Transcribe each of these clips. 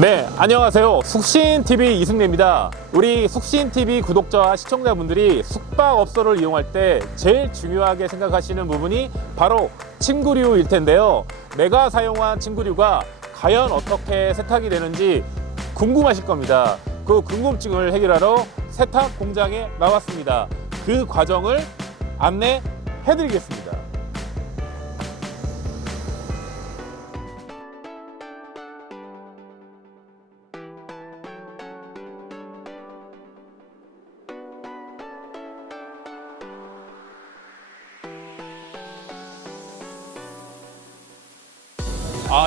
네, 안녕하세요. 숙신TV 이승래입니다. 우리 숙신TV 구독자와 시청자분들이 숙박업소를 이용할 때 제일 중요하게 생각하시는 부분이 바로 침구류일 텐데요. 내가 사용한 침구류가 과연 어떻게 세탁이 되는지 궁금하실 겁니다. 그 궁금증을 해결하러 세탁 공장에 나왔습니다. 그 과정을 안내해 드리겠습니다.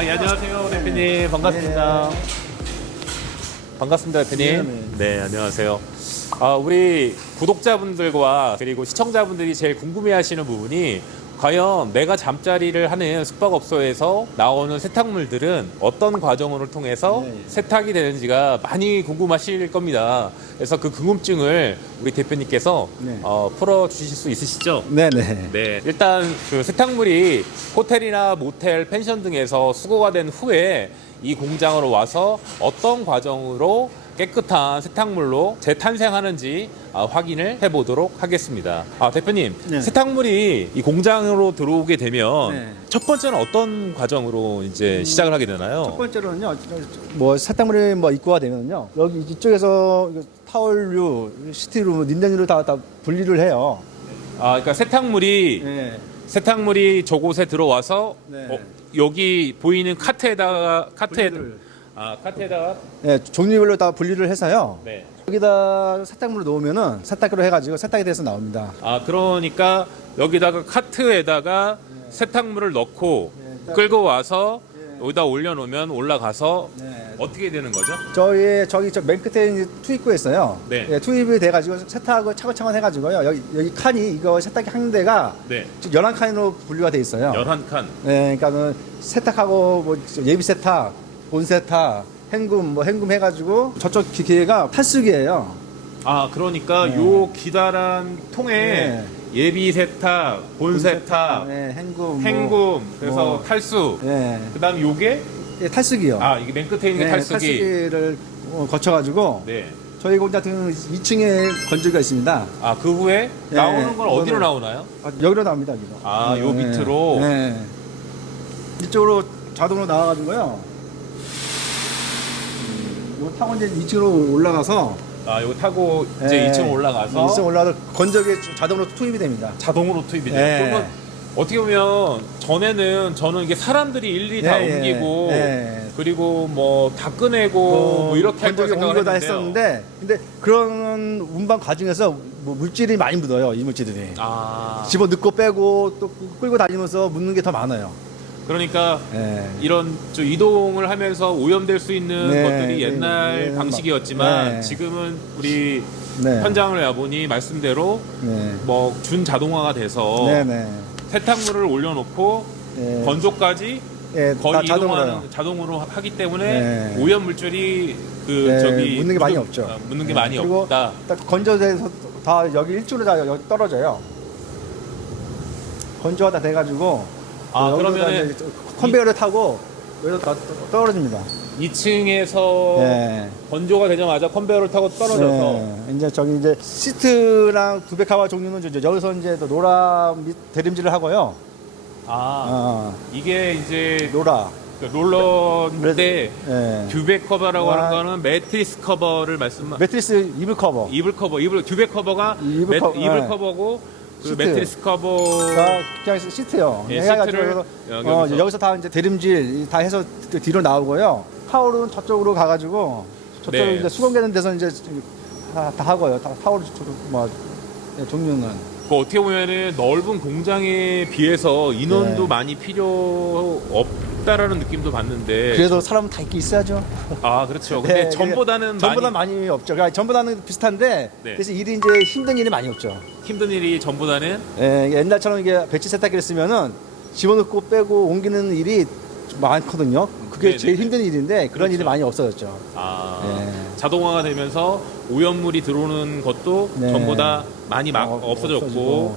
예, 안녕하세요, 대표님. 반갑습니다. 네. 반갑습니다, 대표님. 네. 네, 안녕하세요. 우리 구독자분들과 그리고 시청자분들이 제일 궁금해하시는 부분이 과연 내가 잠자리를 하는 숙박업소에서 나오는 세탁물들은 어떤 과정을 통해서 네. 세탁이 되는지가 많이 궁금하실 겁니다. 그래서 그 궁금증을 우리 대표님께서 네. 풀어주실 수 있으시죠? 네네. 네, 일단 그 세탁물이 호텔이나 모텔, 펜션 등에서 수거가 된 후에 이 공장으로 와서 어떤 과정으로 깨끗한 세탁물로 재탄생하는지 확인을 해보도록 하겠습니다. 대표님, 네. 세탁물이 이 공장으로 들어오게 되면 네. 첫 번째는 어떤 과정으로 이제 시작을 하게 되나요? 첫 번째로는요, 뭐 세탁물이 뭐 입고가 되면요, 여기 이쪽에서 타월류, 시트류, 닌넨류 다 분리를 해요. 그러니까 세탁물이 네. 저곳에 들어와서 네. 여기 보이는 카트에다가 분리를. 카트에다가 네, 종류별로 다 분리를 해서요. 네. 여기다 세탁물을 놓으면은 세탁기로 해가지고 세탁이 돼서 나옵니다. 그러니까 여기다가 카트에다가 세탁물을 넣고 네. 끌고 와서 네. 여기다 올려놓으면 올라가서 네. 어떻게 되는 거죠? 저기 저 맨 끝에 이제 투입구에 있어요. 네. 예, 투입이 돼가지고 세탁을 차근차근 해가지고요. 여기 칸이 이거 세탁기 한 대가 네. 지금 11칸으로 분류가 돼 있어요. 11칸. 네, 그러니까는 세탁하고 뭐 예비 세탁, 본 세탁, 헹굼 해가지고 저쪽 기계가 탈수기예요. 그러니까 네. 요 기다란 통에 네. 예비 세탁, 본 세탁, 네, 헹굼, 헹굼, 그래서 뭐. 탈수. 네, 그다음 요게 예, 탈수기요. 이게 맨 끝에 있는 게 네, 탈수기. 탈수기를 거쳐가지고 네. 저희 공장 같은 경우는 2층에 건조기가 있습니다. 그 후에 네, 나오는 건 어디로 이거는- 나오나요? 여기로 나옵니다. 여기로. 요 밑으로. 네. 이쪽으로 자동으로 나와가지고요. 요 타고 이제 2층으로 올라가서 요거 타고 이제 네. 2층 올라가서 2층 올라가서 건조기에 자동으로 투입이 됩니다. 자동으로 투입이 돼요. 네. 그러면 어떻게 보면 저는 이게 사람들이 일일이 다 예, 예. 옮기고 예. 그리고 뭐 다 꺼내고 뭐 이렇게 할 거 건조기 옮기고 다 생각을 했는데요. 했었는데, 근데 그런 운반 과정에서 뭐 물질이 많이 묻어요. 이 물질들이. 집어 넣고 빼고 또 끌고 다니면서 묻는 게 더 많아요. 그러니까 예. 이런 이동을 하면서 오염될 수 있는 네, 것들이 네, 옛날 네, 방식이었지만 네. 지금은 우리 네. 현장을 와보니 말씀대로 네. 뭐 준자동화가 돼서 네네. 세탁물을 올려놓고 예. 건조까지 예, 거의 다 이동하는 자동으로 하기 때문에 네. 오염 물질이 네, 묻는 게 많이 없죠. 묻는 게 네. 많이 그리고 없다. 딱 건조돼서 다 여기 일주일에 다 여기 떨어져요. 건조가 다 돼가지고 그러면은 컨베이어를 타고 여기서 다 떨어집니다. 2층에서 네. 건조가 되자마자 컨베이어를 타고 떨어져서 네. 이제 저기 이제 시트랑 두백카바 종류는 여기서 이제 또 노라 밑 대림질을 하고요. 이게 이제 노라. 롤러인데 예. 듀백 커버라고 와. 하는 거는 매트리스 커버를 매트리스 이불 커버. 이불 커버, 듀백 커버가 이불 커버, 이불 네. 커버고 그 시트. 매트리스 커버 그냥 시트요. 예, 해가지고 시트를 여기서. 여기서 다 이제 대림질 다 해서 뒤로 나오고요. 타월은 저쪽으로 가가지고 저쪽 네. 이제 수건개는 데서 이제 다 하고요. 다 타월 뭐 종류는. 어떻게 보면은 넓은 공장에 비해서 인원도 네. 많이 필요 없다라는 느낌도 받는데 그래도 사람은 다 있긴 있어야죠. 그렇죠. 근데 네, 전보다는 많이 없죠. 그러니까 전보다는 비슷한데 네. 대신 일이 이제 힘든 일이 많이 없죠. 힘든 일이 전보다는 예, 옛날처럼 이게 배치 세탁기를 쓰면은 집어넣고 빼고 옮기는 일이 좀 많거든요. 그게 네네네. 제일 힘든 일인데 그런 일이 그렇죠. 많이 없어졌죠. 네. 자동화가 되면서 오염물이 들어오는 것도 네. 전보다 많이 없어졌고 없어지고.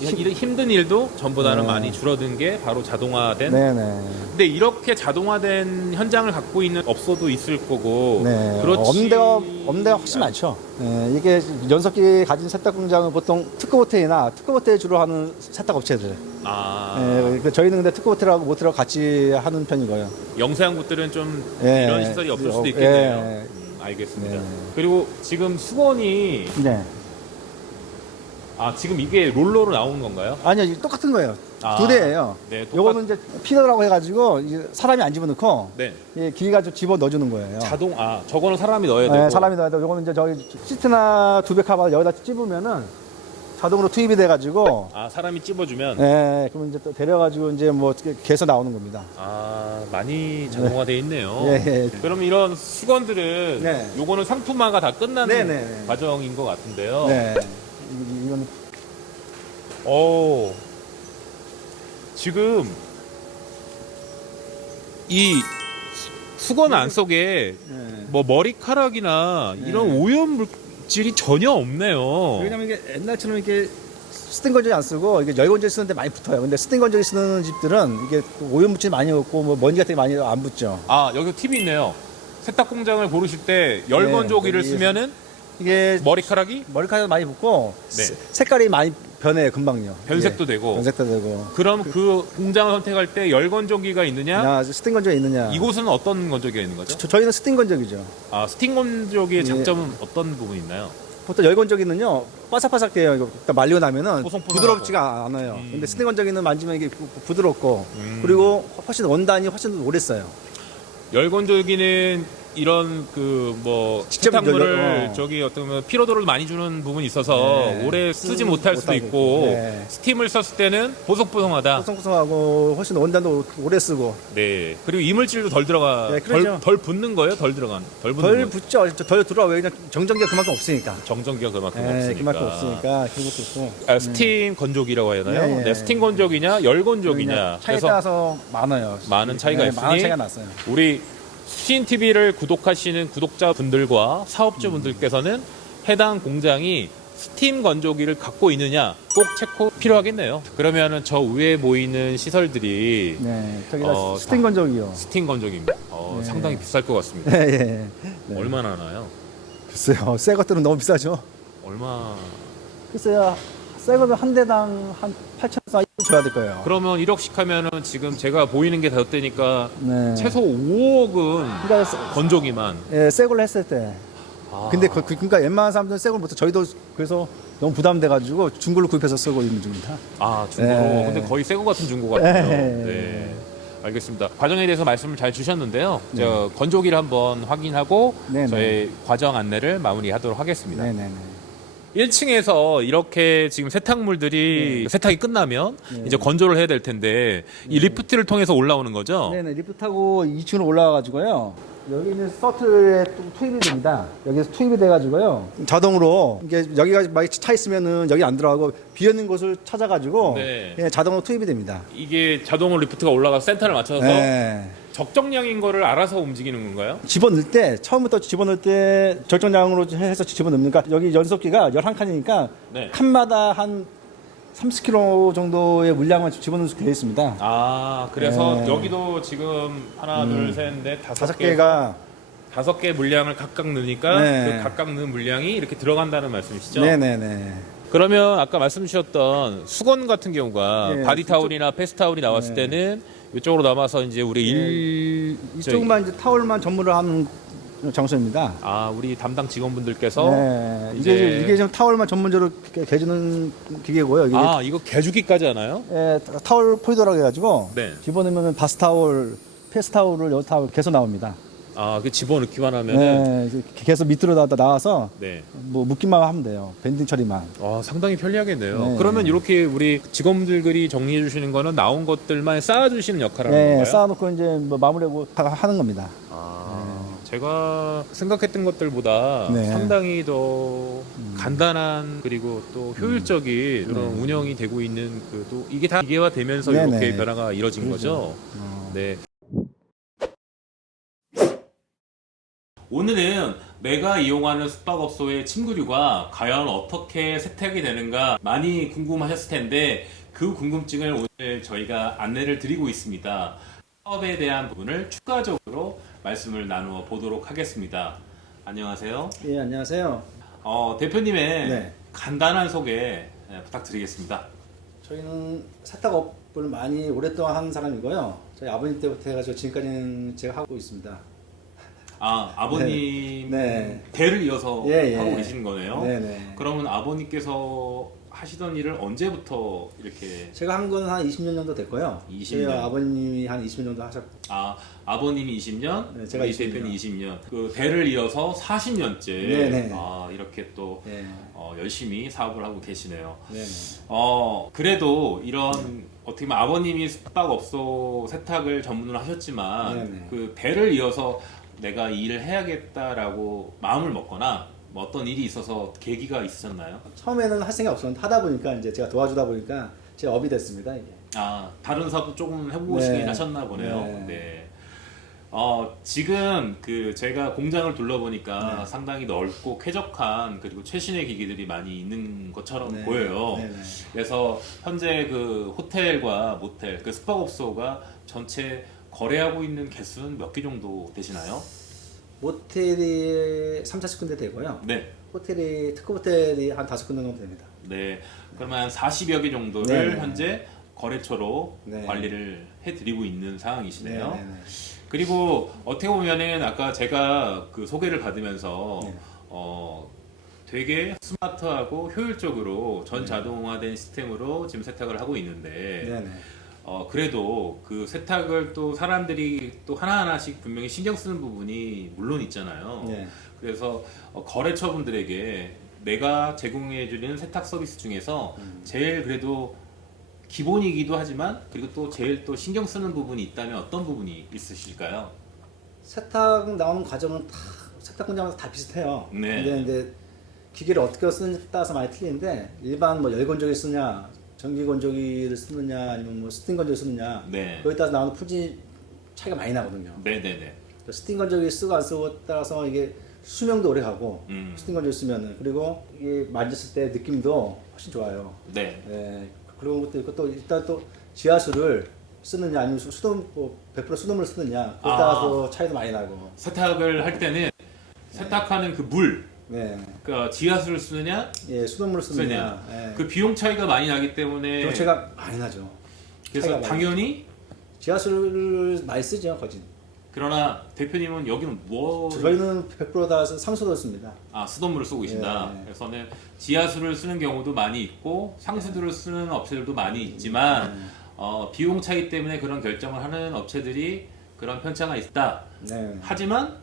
이런 힘든 일도 전보다는 네. 많이 줄어든 게 바로 자동화된. 네네. 근데 이렇게 자동화된 현장을 갖고 있는 업소도 있을 거고. 네. 그렇지. 엄대가 훨씬 많죠. 네, 이게 연석기 가진 세탁 공장은 보통 특허호텔이나 특허호텔 주로 하는 세탁 업체들. 아. 네, 그러니까 저희는 근데 특허호텔하고 모텔하고 같이 하는 편이고요. 영세한 곳들은 좀 예. 이런 시설이 없을 수도 예. 있겠네요. 알겠습니다. 네. 그리고 지금 수건이 네. 지금 이게 롤러로 나오는 건가요? 아니요, 이게 똑같은 거예요. 아, 두 대예요. 네, 요거는 이제 피더라고 해가지고 이제 사람이 안 집어넣고 네. 기계가 좀 집어 넣어주는 거예요. 저거는 사람이 넣어야 되고. 네, 사람이 넣어야 되고 요거는 이제 저희 시트나 두배 카바 여기다 찝으면은 자동으로 투입이 돼가지고 사람이 찝어주면. 네, 그러면 이제 또 데려가지고 이제 뭐 개서 나오는 겁니다. 많이 자동화돼 있네요. 예, 예. 그럼 이런 수건들은 네. 요거는 상품화가 다 끝나는 네, 네, 네. 과정인 것 같은데요. 네, 이건 지금 이 수건 안 속에 네. 뭐 머리카락이나 이런 오염 물질이 전혀 없네요. 왜냐면 이게 옛날처럼 이렇게 스텐 건조기 안 쓰고 이게 열 건조기 쓰는데 많이 붙어요. 근데 스텐 건조기 쓰는 집들은 이게 오염 물질 많이 없고 뭐 먼지 같은 게 많이 안 붙죠. 여기 팁이 있네요. 세탁 공장을 고르실 때 열 네, 건조기를 여기 쓰면은 이게 머리카락이 머리카락 많이 붙고 네. 색깔이 많이 변해요, 금방요. 변색도 예, 되고. 변색도 되고. 그럼 그 공장을 선택할 때 열 건조기가 있느냐? 야, 스팀 건조기 있느냐? 이곳은 어떤 건조기가 있는 거죠? 저희는 스팀 건조기죠. 스팀 건조기의 예. 장점은 어떤 부분이 있나요? 보통 열 건조기는요 바삭바삭해요. 이거 일단 말리고 나면은 뽀송뽀송하고. 부드럽지가 않아요. 근데 스팀 건조기는 만지면 이게 부드럽고 그리고 훨씬 원단이 훨씬 오래 써요. 열 건조기는 이런 직접 세탁물을 어떤 피로도를 많이 주는 부분이 있어서 네. 오래 쓰지 못할 수도 못하고. 있고 네. 스팀을 썼을 때는 보송보송하다. 뽀송뽀송하고 훨씬 원단도 오래 쓰고 네. 그리고 이물질도 덜 들어가 네, 그렇죠. 덜 붙는 거예요? 덜 붙는 덜 거예요? 붙죠. 덜 들어와요. 왜냐면 정전기가 그만큼 없으니까. 정전기가 그만큼 네, 없으니까. 그만큼 없으니까 그런 것도 있고. 스팀 건조기라고 해야 되나요? 네, 네, 스팀 건조기냐 열 건조기냐. 차이에 따라서 많아요. 많은 차이가 있으니 많은 차이가 났어요. 우리 수신TV를 구독하시는 구독자분들과 사업주분들께서는 해당 공장이 스팀 건조기를 갖고 있느냐 꼭 체크 필요하겠네요. 그러면은 저 위에 보이는 시설들이 네, 저기가 스팀 건조기요. 스팀 건조기입니다. 네. 상당히 비쌀 것 같습니다. 예, 예. 네. 얼마나 하나요? 글쎄요, 새 것들은 너무 비싸죠. 얼마? 글쎄요, 새 거는 한 대당 한 8,000원 줘야 될 거예요. 그러면 1억씩 하면은 지금 제가 보이는 게 다 되니까 네. 최소 5억은 그러니까 건조기만. 예, 새 걸로 했을 때. 근데 그러니까 웬만한 사람들은 새 걸 못 써. 저희도 그래서 너무 부담돼가지고 중고로 구입해서 쓰고 있는 중입니다. 중고로. 네. 근데 거의 새거 같은 중고 같아요. 네. 네. 알겠습니다. 과정에 대해서 말씀을 잘 주셨는데요. 저 건조기를 한번 확인하고 네, 저희 과정 안내를 마무리하도록 하겠습니다. 네네네. 1층에서 이렇게 지금 세탁물들이 세탁이 끝나면 네. 이제 건조를 해야 될 텐데 이 리프트를 통해서 올라오는 거죠? 네네, 리프트 타고 2층으로 올라와가지고요. 여기 있는 서틀에 또 투입이 됩니다. 여기서 투입이 돼가지고요. 자동으로 이게 여기가 막 차 있으면은 여기 안 들어가고 비어 있는 곳을 찾아가지고 네. 그냥 자동으로 투입이 됩니다. 이게 자동으로 리프트가 올라가서 센터를 맞춰서 네. 적정량인 거를 알아서 움직이는 건가요? 집어넣을 때 처음부터 집어넣을 때 절정량으로 해서 집어넣으니까 여기 연속기가 11칸이니까 네. 칸마다 한 30kg 정도의 물량을 집어넣을 수 되어 있습니다. 그래서 네. 여기도 지금 하나, 둘, 셋, 넷, 다섯 5개가 5개 물량을 각각 넣으니까 네. 그 각각 넣은 물량이 이렇게 들어간다는 말씀이시죠? 네네네. 그러면 아까 말씀 주셨던 수건 같은 경우가 네, 바디타올이나 패스타올이 나왔을 네. 때는 이쪽으로 남아서 이제 우리 이쪽만 이제 타월만 전문으로 하는 장소입니다. 우리 담당 직원분들께서 네, 이제 이게 좀 타월만 전문적으로 개주는 기계고요. 이게 이거 개주기까지 하나요? 타월 폴더라고 해가지고 네. 집어넣으면 바스타월, 패스타월을 여기 다 계속 나옵니다. 그 집어넣기만 하면은 네, 이제 계속 밑으로 나와서 네. 뭐 묶기만 하면 돼요. 밴딩 처리만. 상당히 편리하겠네요. 네. 그러면 이렇게 우리 직원분들이 정리해 주시는 거는 나온 것들만 쌓아주시는 역할을 하는 네, 건가요? 쌓아놓고 이제 뭐 마무리하고 다 하는 겁니다. 제가 생각했던 것들보다 네. 상당히 더 간단한 그리고 또 효율적인 그런 운영이 되고 있는 또 이게 다 기계화되면서 네, 이렇게 네. 변화가 이뤄진 그렇죠. 거죠. 네. 오늘은 내가 이용하는 숙박업소의 침구류가 과연 어떻게 세탁이 되는가 많이 궁금하셨을 텐데 그 궁금증을 오늘 저희가 안내를 드리고 있습니다. 사업에 대한 부분을 추가적으로 말씀을 나누어 보도록 하겠습니다. 안녕하세요. 예, 안녕하세요. 대표님의 네. 간단한 소개 부탁드리겠습니다. 저희는 세탁업을 많이 오랫동안 하는 사람이고요. 저희 아버님 때부터 해가지고 지금까지는 제가 하고 있습니다. 아버님 네. 대를 이어서 예, 예. 하고 계시는 거네요. 네네. 그러면 아버님께서 하시던 일을 언제부터 이렇게 제가 한 건 한 20년 정도 됐고요. 20년. 저희 아버님이 한 20년 정도 하셨고. 아버님이 20년, 네, 제가 우리 20년. 대표님 20년, 그 대를 이어서 40년째 네네. 이렇게 또 네. 열심히 사업을 하고 계시네요. 네네. 그래도 이런 어떻게 보면 아버님이 숙박업소 세탁을 전문으로 하셨지만 네네. 그 대를 이어서 내가 이 일을 해야겠다라고 마음을 먹거나 뭐 어떤 일이 있어서 계기가 있으셨나요? 처음에는 할 생각 없었는데 하다 보니까 이제 제가 도와주다 보니까 제 업이 됐습니다, 이게. 다른 사업도 조금 해보시긴 네. 하셨나 보네요. 네. 네. 지금 그 제가 공장을 둘러보니까 네. 상당히 넓고 쾌적한 그리고 최신의 기기들이 많이 있는 것처럼 네. 보여요. 네네. 그래서 현재 그 호텔과 모텔, 그 숙박업소가 전체 거래하고 있는 개수는 몇 개 정도 되시나요? 모텔이 3, 40군데 되고요. 네. 호텔이, 특급 호텔이 한 5군데 정도 됩니다. 네. 그러면 한 40여 개 정도를 네. 현재 거래처로 네. 관리를 해드리고 있는 상황이시네요. 네네네. 그리고 어떻게 보면은 아까 제가 그 소개를 받으면서 네. 되게 스마트하고 효율적으로 전 네. 자동화된 시스템으로 지금 세탁을 하고 있는데 네네. 그래도 그 세탁을 또 사람들이 또 하나하나씩 분명히 신경 쓰는 부분이 물론 있잖아요. 네. 그래서 거래처분들에게 내가 제공해주는 세탁 서비스 중에서 제일 그래도 기본이기도 하지만 그리고 또 제일 또 신경 쓰는 부분이 있다면 어떤 부분이 있으실까요? 세탁 나오는 과정은 다 세탁 공장마다 다 비슷해요. 네. 근데 이제 기계를 어떻게 쓰느냐에 따라서 많이 틀리는데 일반 뭐 열건조기 쓰느냐, 전기건조기를 쓰느냐, 아니면 뭐 스팀 건조기 쓰느냐, 네. 거기에 따라서 나오는 품질 차이가 많이 나거든요. 네네네. 스팀 건조기 쓰고 안 쓰고 따라서 이게 수명도 오래 가고 스팀 건조기 쓰면은 그리고 이게 만졌을 때 느낌도 훨씬 좋아요. 네. 네. 그런 것도 있고 또 일단 또 지하수를 쓰느냐 아니면 수돗 뭐 100% 수돗물을 쓰느냐 그에 따라서 차이도 많이 나고. 세탁을 할 때는 세탁하는 그 물, 네. 그러니까 지하수를 쓰느냐, 예, 수돗물을 쓰느냐. 예. 그 비용 차이가 많이 나기 때문에 정체가 많이 나죠. 그래서 차이가 많이 당연히 지하수를 많이 쓰죠, 거진. 그러나 대표님은 여기는 뭐 저희는 100%다 상수도 씁니다. 수돗물을 쓰고 계신다. 예. 그래서는 지하수를 쓰는 경우도 많이 있고 상수도를 쓰는 업체들도 많이 있지만 비용 차이 때문에 그런 결정을 하는 업체들이 그런 편차가 있다. 네. 하지만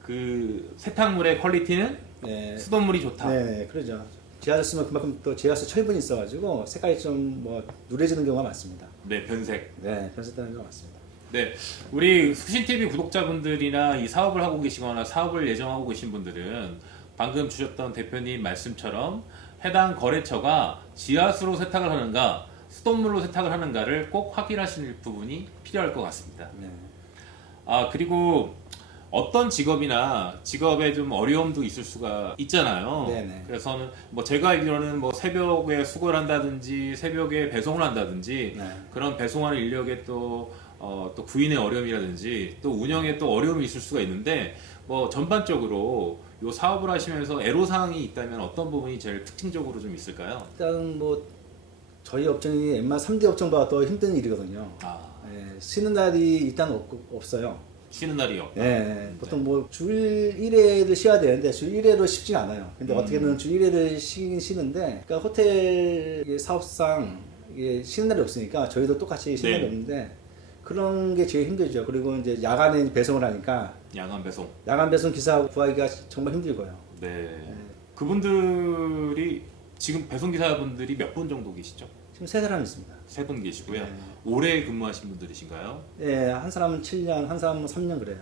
그 세탁물의 퀄리티는 네. 수돗물이 좋다. 네, 그러죠. 지하수 쓰면 그만큼 또 지하수 철분이 있어가지고 색깔이 좀 뭐 누래지는 경우가 많습니다. 네, 변색. 네, 변색되는 경우가 많습니다. 네, 우리 숙신TV 구독자분들이나 이 사업을 하고 계시거나 사업을 예정하고 계신 분들은 방금 주셨던 대표님 말씀처럼 해당 거래처가 지하수로 세탁을 하는가 수돗물로 세탁을 하는가를 꼭 확인하실 부분이 필요할 것 같습니다. 네. 그리고 어떤 직업이나 직업에 좀 어려움도 있을 수가 있잖아요. 네네. 그래서는 뭐 제가 알기로는 뭐 새벽에 수거를 한다든지 새벽에 배송을 한다든지 네. 그런 배송하는 인력에 또 구인의 어려움이라든지 또 운영에 또 어려움이 있을 수가 있는데 뭐 전반적으로 이 사업을 하시면서 애로사항이 있다면 어떤 부분이 제일 특징적으로 좀 있을까요? 일단 뭐 저희 업종이 웬만 3대 업종보다 더 힘든 일이거든요. 예, 쉬는 날이 일단 없어요. 쉬는 날이요. 예, 보통 뭐 주일 1회를 쉬어야 되는데 주일 1회로 쉽지가 않아요. 근데 어떻게든 주일 1회를 쉬긴 쉬는데, 그러니까 호텔 사업상 이게 쉬는 날이 없으니까 저희도 똑같이 쉬는 네. 날이 없는데 그런 게 제일 힘들죠. 그리고 이제 야간에 배송을 하니까 야간 배송. 야간 배송 기사 구하기가 정말 힘들고요. 네. 그분들이 지금 배송 기사분들이 몇 분 정도 계시죠? 지금 3사람 있습니다. 3분 계시고요. 네. 오래 근무하신 분들이신가요? 예, 한 사람은 7년, 한 사람은 3년 그래요.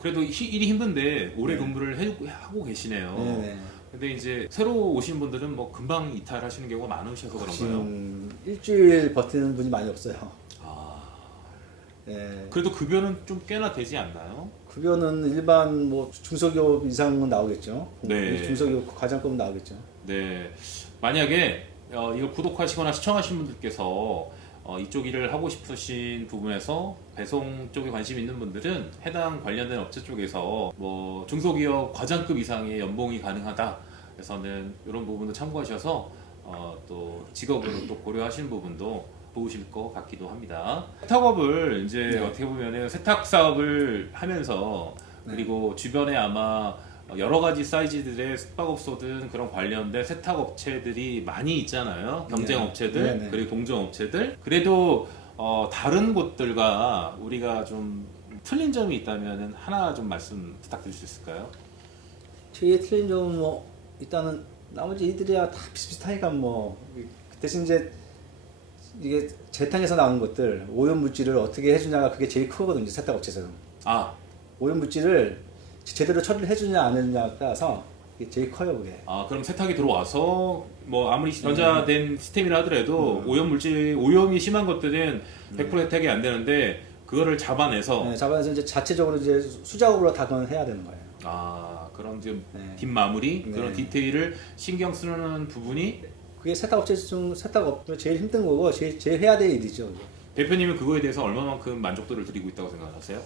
그래도 일이 힘든데 오래 네. 근무를 하고 계시네요. 네네. 근데 이제 새로 오신 분들은 뭐 금방 이탈하시는 경우가 많으셔서 그런가요? 지금 일주일 버티는 분이 많이 없어요. 예. 그래도 급여는 좀 꽤나 되지 않나요? 급여는 일반 뭐 중소기업 이상은 나오겠죠. 네. 중소기업 과장급은 나오겠죠. 네. 만약에 이거 구독하시거나 시청하신 분들께서 이쪽 일을 하고 싶으신 부분에서 배송 쪽에 관심 있는 분들은 해당 관련된 업체 쪽에서 뭐 중소기업 과장급 이상의 연봉이 가능하다. 그래서는 이런 부분도 참고하셔서 또 직업으로 또 고려하시는 부분도 도우실 것 같기도 합니다. 세탁업을 이제 네. 어떻게 보면은 세탁 사업을 하면서 그리고 주변에 아마 여러 가지 사이즈들의 숙박업소든 그런 관련된 세탁업체들이 많이 있잖아요. 경쟁업체들 네, 네. 그리고 동종업체들. 그래도 다른 곳들과 우리가 좀 틀린 점이 있다면 하나 좀 말씀 부탁드릴 수 있을까요? 제일 틀린 점은 뭐 일단은 나머지 이들이야 다 비슷비슷하니까 뭐 대신 이제 이게 재탕에서 나오는 것들 오염 물질을 어떻게 해주냐가 그게 제일 크거든요. 세탁업체에서는 아, 오염 물질을 제대로 처리를 해주냐 안 해주냐에 따라서 이게 제일 커요 그게. 그럼 세탁이 들어와서 뭐 아무리 전자된 시스템이라 하더라도 오염이 심한 것들은 100% 혜택이 안 되는데 그거를 잡아내서 네, 잡아내서 이제 자체적으로 이제 수작업으로 다 그건 해야 되는 거예요. 그런 지금 네. 뒷마무리 네. 그런 디테일을 신경 쓰는 부분이 그게 세탁업체 중 세탁업 제일 힘든 거고 제일 해야 될 일이죠. 그게. 대표님은 그거에 대해서 얼마만큼 만족도를 드리고 있다고 생각하세요?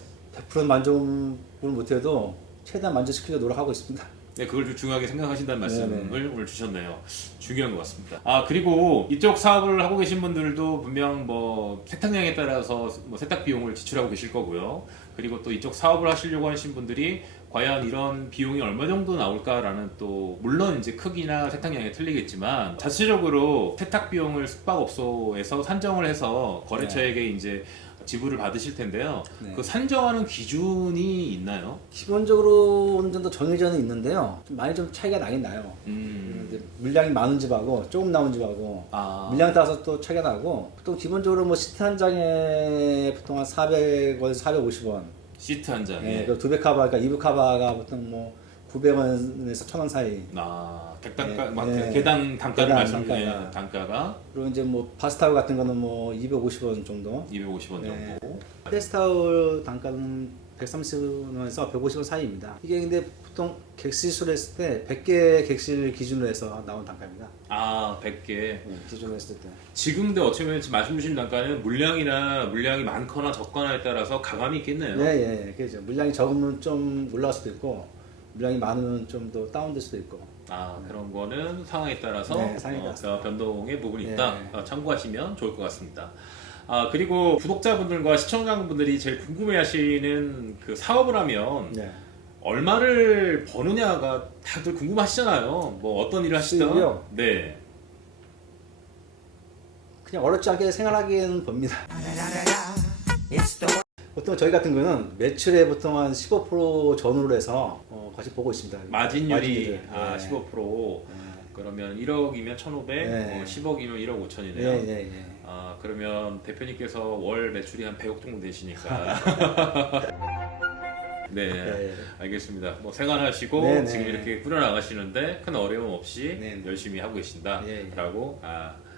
100% 만족을 못해도 최대한 만족시키려고 노력하고 있습니다. 네, 그걸 좀 중요하게 생각하신다는 말씀을 네네. 오늘 주셨네요. 중요한 것 같습니다. 그리고 이쪽 사업을 하고 계신 분들도 분명 뭐 세탁량에 따라서 뭐 세탁 비용을 지출하고 계실 거고요. 그리고 또 이쪽 사업을 하시려고 하신 분들이 과연 이런 비용이 얼마 정도 나올까라는 또 물론 이제 크기나 세탁량이 틀리겠지만 자체적으로 세탁 비용을 숙박업소에서 산정을 해서 거래처에게 이제 지불을 받으실 텐데요. 네. 그 산정하는 기준이 있나요? 기본적으로 어느 정도 정해져는 있는데요. 좀 많이 좀 차이가 나긴 나요. 이제 물량이 많은 집하고 조금 나온 집하고 물량 따라서 또 차이가 나고 보통 기본적으로 뭐 시트 한 장에 보통 한 400원, 450원. 시트 한 장에. 네, 그 두배 카바, 그러니까 2부 카바가 보통 뭐 900원에서 1,000원 사이. 객단가, 네. 개당 단가를 개당 말씀해 단가가. 단가가 그리고 이제 뭐 바스타올 같은 거는 뭐 250원 정도. 250원 네. 정도. 페스타올 단가는 130원에서 150원 사이입니다. 이게 근데 보통 객실수를 했을 때 100개 객실 기준으로 해서 나온 단가입니다. 100개. 기준으로 했을 때. 지금도 어찌 보면 지금 말씀 주신 단가는 물량이 많거나 적거나에 따라서 가감이 있겠네요. 예. 그죠. 물량이 적으면 좀 올라갈 수도 있고, 물량이 많으면 좀 더 다운될 수도 있고. 그런 거는 상황에 따라서 네, 상황에 따라서. 변동의 부분이 네. 있다. 참고하시면 좋을 것 같습니다. 그리고 구독자분들과 시청자분들이 제일 궁금해하시는 그 사업을 하면 네. 얼마를 버느냐가 다들 궁금하시잖아요. 뭐 어떤 일을 하시든. 수익이요? 네. 그냥 어렵지 않게 생활하기에는 봅니다. 보통 저희 같은 거는 매출에 보통 한 15% 전후로 해서 같이 보고 있습니다. 마진율이 마진율을. 15%. 그러면 1억이면 1,500, 네. 10억이면 1억 5천이네요. 예. 그러면 대표님께서 월 매출이 한 100억 정도 되시니까. 네, 예. 알겠습니다. 뭐 생활하시고 네, 네. 지금 이렇게 꾸려나가시는데 큰 어려움 없이 네. 열심히 하고 예, 계신다라고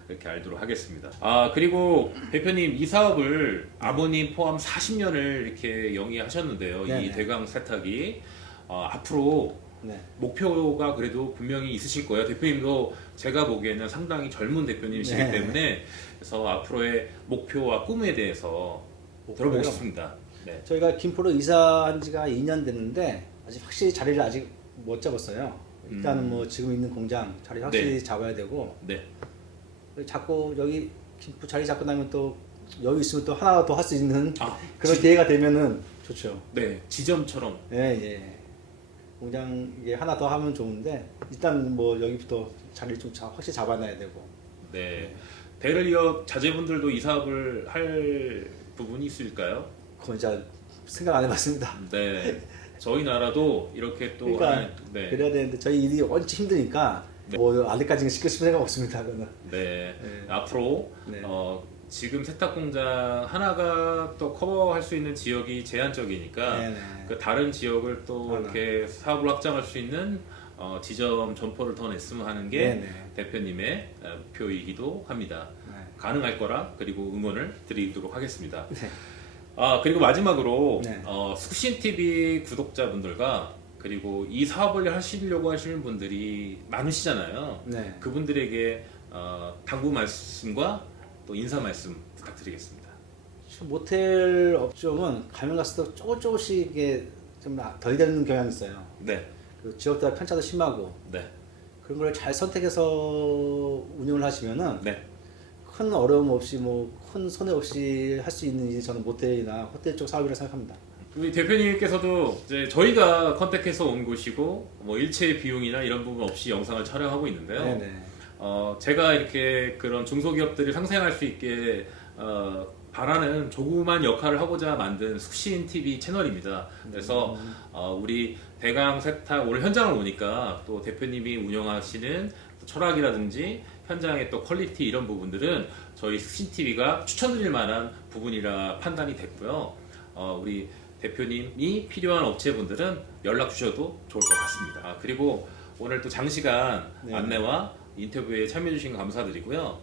이렇게 알도록 하겠습니다. 그리고 대표님 이 사업을 아버님 포함 40년을 이렇게 영위하셨는데요. 네, 이 네. 대강 세탁이 앞으로 네. 목표가 그래도 분명히 있으실 거예요. 대표님도 제가 보기에는 상당히 젊은 대표님이시기 네. 때문에 그래서 앞으로의 목표와 꿈에 대해서 들어보고 싶습니다. 네. 저희가 김포로 이사한 지가 2년 됐는데 아직 확실히 자리를 아직 못 잡았어요. 일단은 뭐 지금 있는 공장 자리 확실히 네. 잡아야 되고 네. 자꾸 여기 김포 자리 잡고 나면 또 여기 있으면 또 하나 더 할 수 있는 그런 지- 기회가 되면은 좋죠. 네, 지점처럼. 예. 공장 이게 하나 더 하면 좋은데 일단 뭐 여기부터 자리를 좀 확실히 잡아놔야 되고. 네. 대를 이어 자제분들도 이 사업을 할 부분이 있을까요? 그건 진짜 생각 안 해봤습니다. 네. 저희 나라도 이렇게 또 그러니까 네. 그래야 되는데 저희 일이 원체 힘드니까 뭐 아직까지는 시킬 생각 없습니다. 그거는. 네. 네. 앞으로 네. 지금 세탁 공장 하나가 또 커버할 수 있는 지역이 제한적이니까 네네. 그 다른 지역을 또 하나. 이렇게 사업을 확장할 수 있는 지점 점포를 더 냈으면 하는 게 네네. 대표님의 목표이기도 합니다. 네. 가능할 거라 그리고 응원을 드리도록 하겠습니다. 네. 그리고 마지막으로 네. 숙신TV 구독자분들과 그리고 이 사업을 하시려고 하시는 분들이 많으시잖아요. 네. 그분들에게 당부 말씀과 또 인사 말씀 부탁드리겠습니다. 모텔 업종은 가면 갈수록 조금씩 이게 좀 덜 되는 경향이 있어요. 네, 그 지역마다 편차도 심하고 네, 그런 걸 잘 선택해서 운영을 하시면은 네, 큰 어려움 없이 뭐 큰 손해 없이 할 수 있는 일이 저는 모텔이나 호텔 쪽 사업이라고 생각합니다. 우리 대표님께서도 이제 저희가 컨택해서 온 곳이고 뭐 일체 비용이나 이런 부분 없이 영상을 촬영하고 있는데요. 네네. 제가 이렇게 그런 중소기업들이 상생할 수 있게 바라는 조그만 역할을 하고자 만든 숙신TV 채널입니다. 그래서 우리 대강 세탁 오늘 현장을 오니까 또 대표님이 운영하시는 또 철학이라든지 현장의 또 퀄리티 이런 부분들은 저희 숙신TV가 추천드릴 만한 부분이라 판단이 됐고요. 우리 대표님이 필요한 업체분들은 연락 주셔도 좋을 것 같습니다. 그리고 오늘 또 장시간 네. 안내와 인터뷰에 참여해 주신 거 감사드리고요.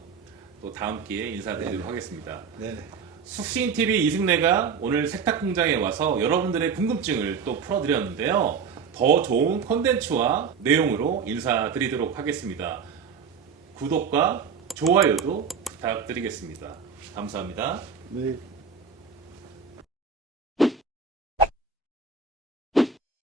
또 다음 기회에 인사드리도록 네. 하겠습니다. 네네. 숙신TV 이승래가 오늘 세탁공장에 와서 여러분들의 궁금증을 또 풀어드렸는데요. 더 좋은 콘텐츠와 내용으로 인사드리도록 하겠습니다. 구독과 좋아요도 부탁드리겠습니다. 감사합니다. 네.